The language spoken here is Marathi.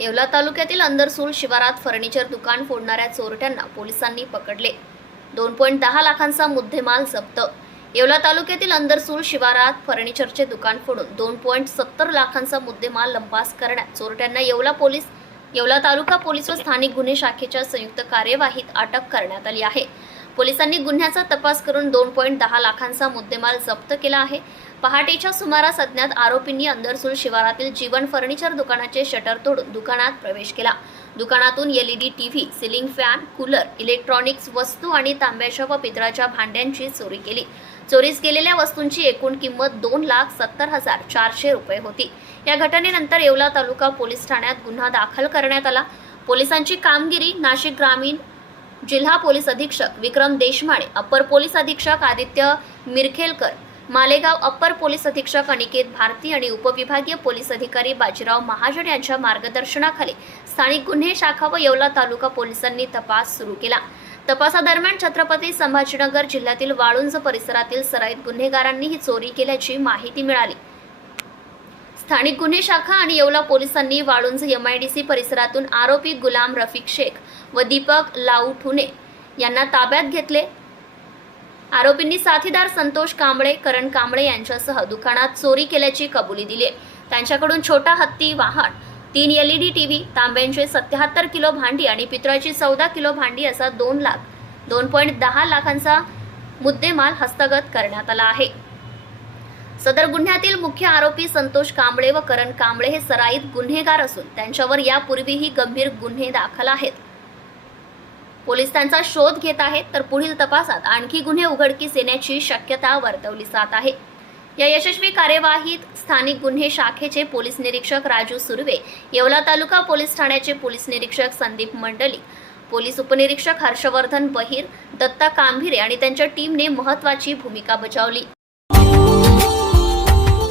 येवला तालुक्यातील अंदरसूल शिवारात फर्निचर दुकान फोडणाऱ्या चोरट्यांना पोलिसांनी पकडले. दोन पॉईंट दहा लाखांचा मुद्देमाल जप्त. येवला तालुक्यातील अंदरसूल शिवारात फर्निचरचे दुकान फोडून दोन पॉईंट सत्तर लाखांचा मुद्देमाल लंपास करण्यात चोरट्यांना येवला पोलीस येवला तालुका पोलीस व स्थानिक गुन्हे शाखेच्या संयुक्त कार्यवाहीत अटक करण्यात आली आहे. पोलिसांनी गुन्ह्याचा तपास करून दोन पॉईंट दहा लाखांचा मुद्देमाल जप्त केला आहे. पहाटेच्या सुमारास अज्ञात आरोपींनी अंदरसूल शिवारातील जीवन फर्निचर दुकानाचे शटर तोडून दुकानात प्रवेश केला. दुकानातून LED TV ceiling fan cooler electronics वस्तू आणि तांब्याच्या व पितळाच्या भांड्यांची चोरी केली. चोरीस केलेल्या वस्तूंची एकूण किंमत दोन लाख सत्तर हजार चारशे रुपये होती. या घटनेनंतर येवला तालुका पोलीस ठाण्यात गुन्हा दाखल करण्यात आला. पोलिसांची कामगिरी नाशिक ग्रामीण जिल्हा पोलीस अधीक्षक विक्रम देशमाळे अप्पर पोलीस अधीक्षक आदित्य मिरखेलकर मालेगाव अप्पर पोलीस अधीक्षक अनिकेत भारती आणि उपविभागीय पोलीस अधिकारी बाजीराव महाजन यांच्या मार्गदर्शनाखाली स्थानिक गुन्हे शाखा व येवला तालुका पोलिसांनी तपास सुरू केला. तपासादरम्यान छत्रपती संभाजीनगर जिल्ह्यातील वाळुंज परिसरातील सराईत गुन्हेगारांनी ही चोरी केल्याची माहिती मिळाली. स्थानिक गुन्हे शाखा आणि येवला पोलिसांनी वाळुंज एमआयडीसी परिसरातून आरोपी गुलाम रफिक शेख व दीपक लाऊठुने यांना ताब्यात घेतले. आरोपींनी साथीदार संतोष कांबळे करण कांबळे यांच्यासह दुकानात चोरी केल्याची कबुली दिली. त्यांच्याकडून छोटा हत्ती वाहन तीन एलईडी टीव्ही तांब्यांचे सत्याहत्तर किलो भांडी आणि पितळाची चौदा किलो भांडी असा दोन लाख दोन पॉईंट दहा लाखांचा मुद्देमाल हस्तगत करण्यात आला आहे. सदर गुन्ह्यातील मुख्य आरोपी संतोष कांबळे व करण कांबळे हे सराईत गुन्हेगार असून त्यांच्यावर यापूर्वीही गंभीर गुन्हे दाखल आहेत. पोलीस त्यांचा शोध घेत आहेत तर पुढील तपासात आणखी गुन्हे उघडकीस येण्याची शक्यता वर्तवली जात आहे. या यशस्वी कार्यवाहीत स्थानिक गुन्हे शाखेचे पोलीस निरीक्षक राजू सुर्वे येवला तालुका पोलीस ठाण्याचे पोलीस निरीक्षक संदीप मंडलिक पोलीस उपनिरीक्षक हर्षवर्धन बहिर दत्ता कांभिरे आणि त्यांच्या टीमने महत्वाची भूमिका बजावली.